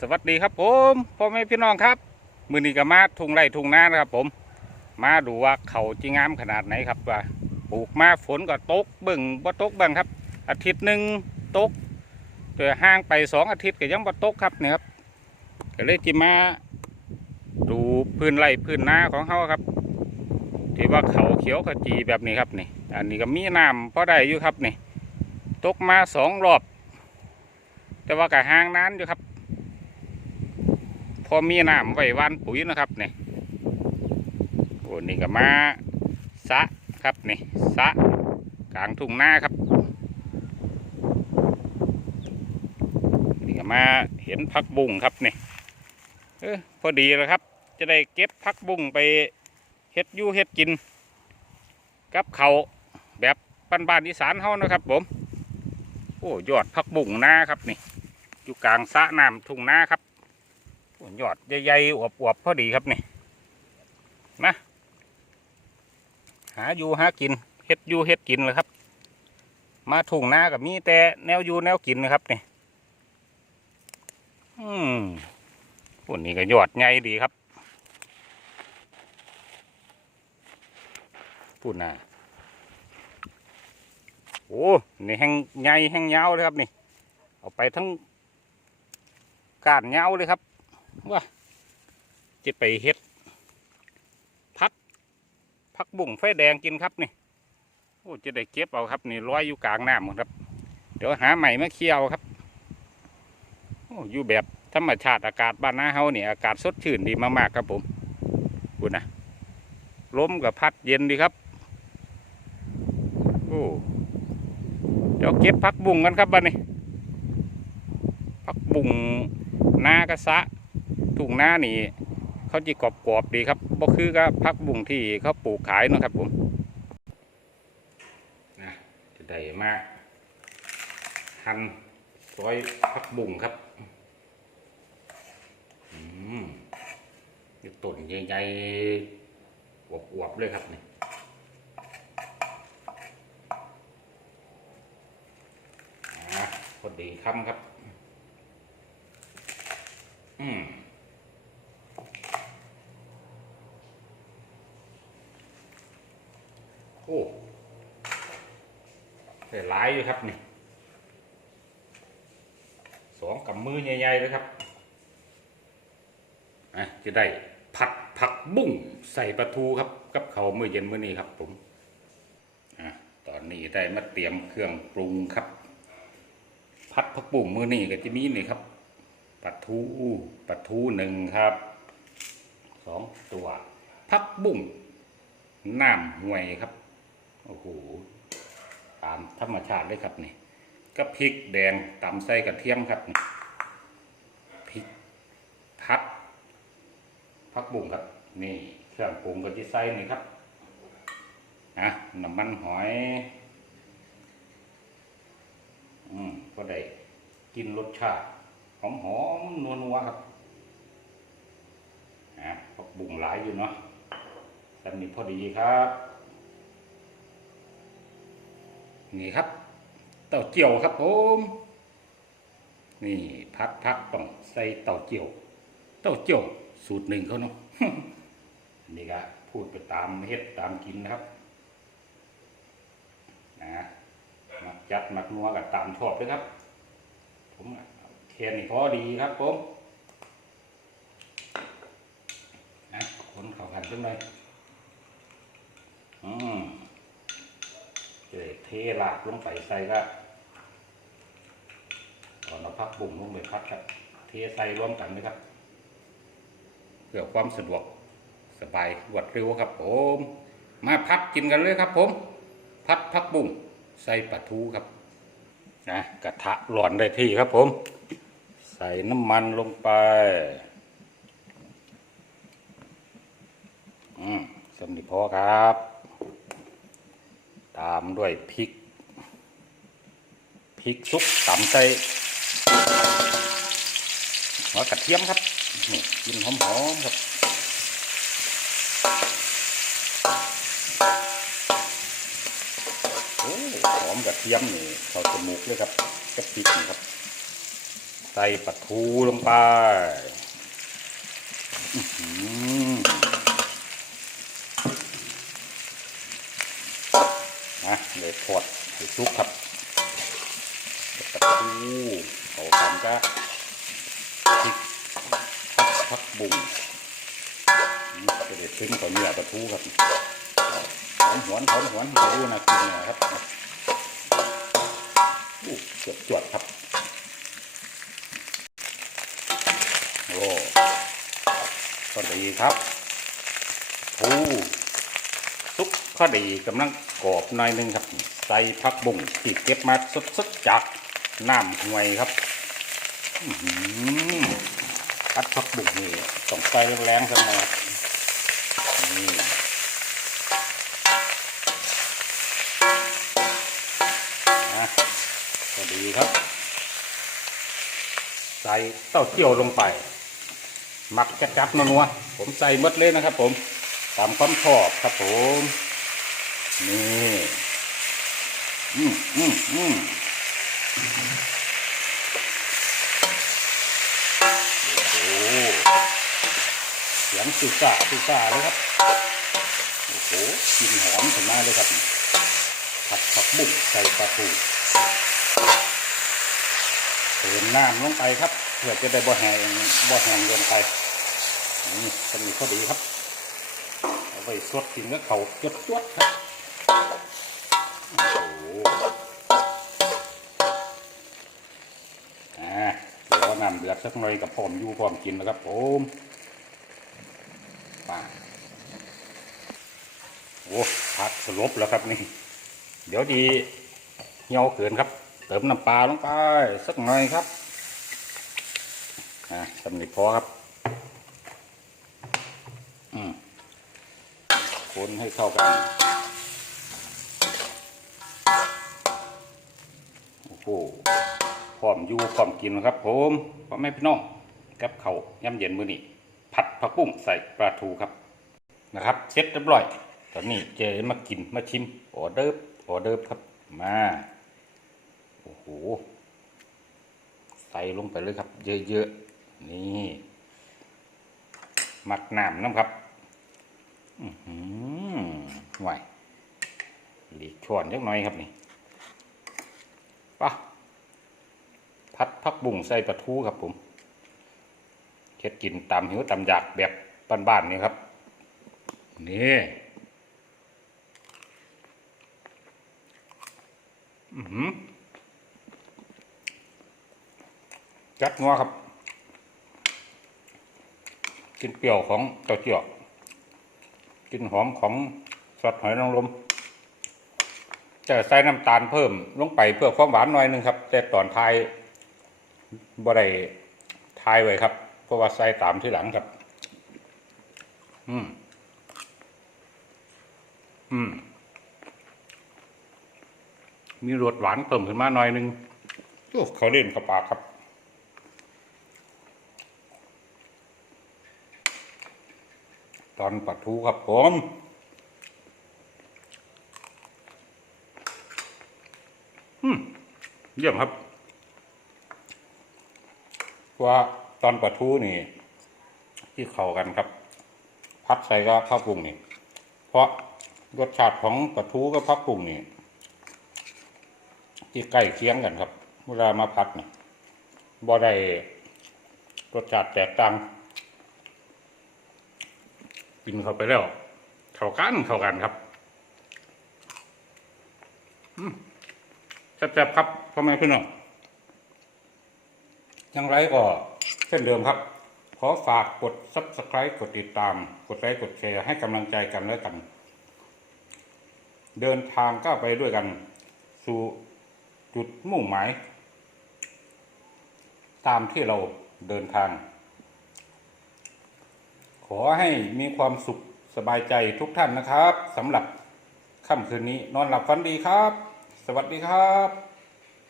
สวัสดีครับผมพ่อแม่พี่น้องครับ มือนี้ก็มาทุ่งไร่ทุ่งนานะครับ ผม มาดูว่าเขาจีงามขนาดไหนครับว่าปลูกมาฝนก็ตกบิ่งบ่ตกบ้างครับ อาทิตย์หนึ่งตกเตือห่างไปสองอาทิตย์ก็ยังบ่ตกครับเนี่ยครับก็เลยจิมาดูพื้นไร่พื้นนาของเขาครับที่ว่าเขาเขียวขจีแบบนี้ครับนี่อันนี้ก็มีน้ำพอได้อยู่ครับนี่ตกมาสองรอบ แต่ว่าก็ห่างนานอยู่ครับ อมีน้ำไว้วานปุ๋ยนะครับนี่โอ้นี่ก็มาสะครับนี่สะกลางทุ่งนาครับนี่ก็มาเห็นพักบุ้งครับนี่เออพอดีแล้วครับ จะได้เก็บพักบุ้งไปเฮ็ดยู่เฮ็ดกิน กับเขาแบบบ้านๆอีสานเฮานะครับ ผม โอ้ยอดพักบุ้งนาครับนี่อยู่กลางสะน้ำทุ่งนาครับ โอ้ยอดใหญ่ๆอวบๆพอดีครับนี่มาหาอยู่หากินเฮ็ดอยู่เฮ็ดกินเลยครับ มาทุ่งนากับมีแต่แนวอยู่แนวกินนะครับนี่อืมพวกนี้ก็ยอดใหญ่ดีครับพูดนะโอ้นี่แห้งใหญ่แห้งยาวเลยครับนี่ เอาไปทั้งกานเงาเลยครับ จะไปเฮ็ดพักพักบุ่งไฟแดงกินครับนี่โอ้จะได้เก็บเอาครับนี่ลอยอยู่กลางน้ำครับ เดี๋ยวหาใหม่มาเคี่ยวครับโอ้อยู่แบบธรรมชาติอากาศบ้านนาเฮาเนี่ยอากาศสดชื่นดีมากๆครับผมคุณนะลมกับพัดเย็นดีครับโอ้เดี๋ยวเก็บพักบุ่งกันครับบ้านนี้ผักบุ่งนากระสะทุ่งนานี่ เขาจีกรอบกรอบๆดีครับบ่คือก็ผักบุ่งที่เขาปลูกขายนะครับผมนะจะได้มาหั่นซอยผักบุ่งครับอืมีต้นใหญ่ๆอวบๆเลยครับนี่พอดีคำครับ อืม โอ้ใส่หลายอยู่ครับนี่สองกับมือใหญ่ๆเลยครับะจะได้ผัดผักบุ้งใส่ปลาทูครับ กับเขาวมื้อเย็นเมื้อนี้ครับ ผมอตอนนี้ได้มาเตรียมเครื่องปรุงครับผัดผักบุ้งมื้อนี้ก็จะมีนี่ครับปลาทูปลาทูหนึ่งครับสองตัวพักบุ้งน้ำห่วยครับ โอ้โหตามธรรมชาติเลยครับนี่ก็พริกแดงตำใส่กระเทียมครับนี่พริกพัดพักบุ้งครับ นี่เครื่องปรุงก็จะใส่นี่ครับนะน้ำมันหอย อืมก็ได้กินรสชาติหอมหอมนัวนัวๆครับอะผักบุ้งหลายอยู่เนาะสันนี้พอดีครับ นี่ครับ เต้าเจียวครับผมนี่พัดพักต้องใส่เต้าเจียว เต้าเจียวสูตรหนึ่งเขาเนาะนี่ก็พูดไปตามเฮ็ดตามกินนะครับนะมักจัดมักนัวกับตามชอบเลยครับ ผมเทียนนี่พอดีครับผมนะคนเข่าขันขึ้นเลยอืม เจเทลากลงไปใส่ก็ตอนเราพักบุ่งลงไปพัดครับ เทใส่รวมกันนะครับเพื่อความสะดวกสบายรวดเร็วครับผม มาพัดกินกันเลยครับ ผม พัดพักบุ่งใส่ปลาทูครับนะกระทะร้อนได้ที่ครับผม ใส่น้ำมันลงไปอืมสำนีพอครับ ตามด้วยพริกพริกซุกตำใส่หัวกระเทียมครับนี่กินหอมๆครับโอ้หอมกระเทียมนี่เข้าจมูกเลยครับกับพริกนี่ครับใส่ปลาทูลงไป อื้อหือ นะเลยทอดให้สุกครับปลาทูเอากันก็พริกผักบุ้งอืมจะได้ขึ้นกับเนื้อปลาทูครับหอมหวนหอมหวนดี๋ยวนะกินนะครับอู้เกือบจวดครับ โอ้ก็ดีครับทู ซุปก็ดีกำลังกรอบหน่อยหนึงครับ ใส่ผักบุ้งที่เก็บมาสดๆจากน้ำห่วยครับอื้มผัดผักบุ้งนี่ต้องใส่แรงๆสักหน่อยนี่นะก็ดีครับ ใส่เต้าเจี้ยวลงไปหมักจับๆนัวๆผมใส่หมดเลยนะครับ ผมตามความชอบครับผม นี่อืมอืมอืมโอ้โหเสียงสุซ่าสุซ่าเลยครับ โอ้โหกลิ่นหอมขึ้นมาเลยครับผัดผักบุ้งใส่ปลาทูเติมน้ำลงไปครับ เพื่อจะได้บ่แห้งบ่แห้งเกินไปนี่เป็นข้อดีครับ เอาไปสดกินก็เขาจดจวดครับ เดี๋ยวน้ำเดือดสักหน่อยกับพร้อมอยู่พร้อมกินนะครับผมป่าโอ้พักสลบแล้วครับนี่ เดี๋ยวดีเหี่ยวเกินครับ เติมน้ำปลาลงไปสักหน่อยครับอ่าสำนิพอครับ อืมคนให้เข้ากัน โอ้พร้อมอยู่พร้อมกินครับผมพ่อแม่พี่น้องกับเขาย่ำเย็นมื้อนี้ผัดผักบุ้งใส่ปลาทูครับนะครับเสร็จเรียบร้อย ตอนนี้เจมากินมาชิมออเดิร์ฟออเดิร์ฟครับมาโอ้โหใส่ลงไปเลยครับ เยอะๆนี่มักน้ำน้ำครับอือหือไหวหลีกช้อนจักหน่อยครับนี่ ปะพัดพักบุ่งใส่ปลาทูครับผมเค็ดกินตามหิวตามอยากแบบบ้านๆนี่ครับ นี่อือหือจัดงัวครับ กินเปรี้ยวของเต้าเจี้ยวกินหอมของสดหอยนางรม จะใส่น้ำตาลเพิ่มลงไปเพื่อความหวานหน่อยนึงครับ แต่ตอนทายบ่ได้ทายไว้ครับ เพราะว่าใส่ตามที่หลังครับ อืม อืม มีรสหวานเติมขึ้นมาหน่อยนึงโอ้เขาเล่นกับปากครับตอนปลาทูครับผม อืม เยี่ยมครับว่าตอนปลาทูนี่ ที่เข้ากันครับ พัดใส่ก็ข้าวปรุงนี่ เพราะรสชาติของปลาทูกับพักปรุงนี่ ที่ใกล้เคียงกันครับเวลามาพัดนี่บ่ได้รสชาติแตกต่างกินเข้าไปแล้ว เข้ากันเข้ากันครับอืมแซ่บๆครับ พ่อแม่พี่น้องยังไรก็เช่นเดิมครับ ขอฝากกด subscribe กดติดตาม กดไลค์กดแชร์ให้กำลังใจกันแล้วกัน เดินทางก้าวไปด้วยกัน สู่จุดมุ่งหมาย ตามที่เราเดินทาง ขอให้มีความสุขสบายใจทุกท่านนะครับสำหรับค่ำคืนนี้นอนหลับฝันดีครับ สวัสดีครับ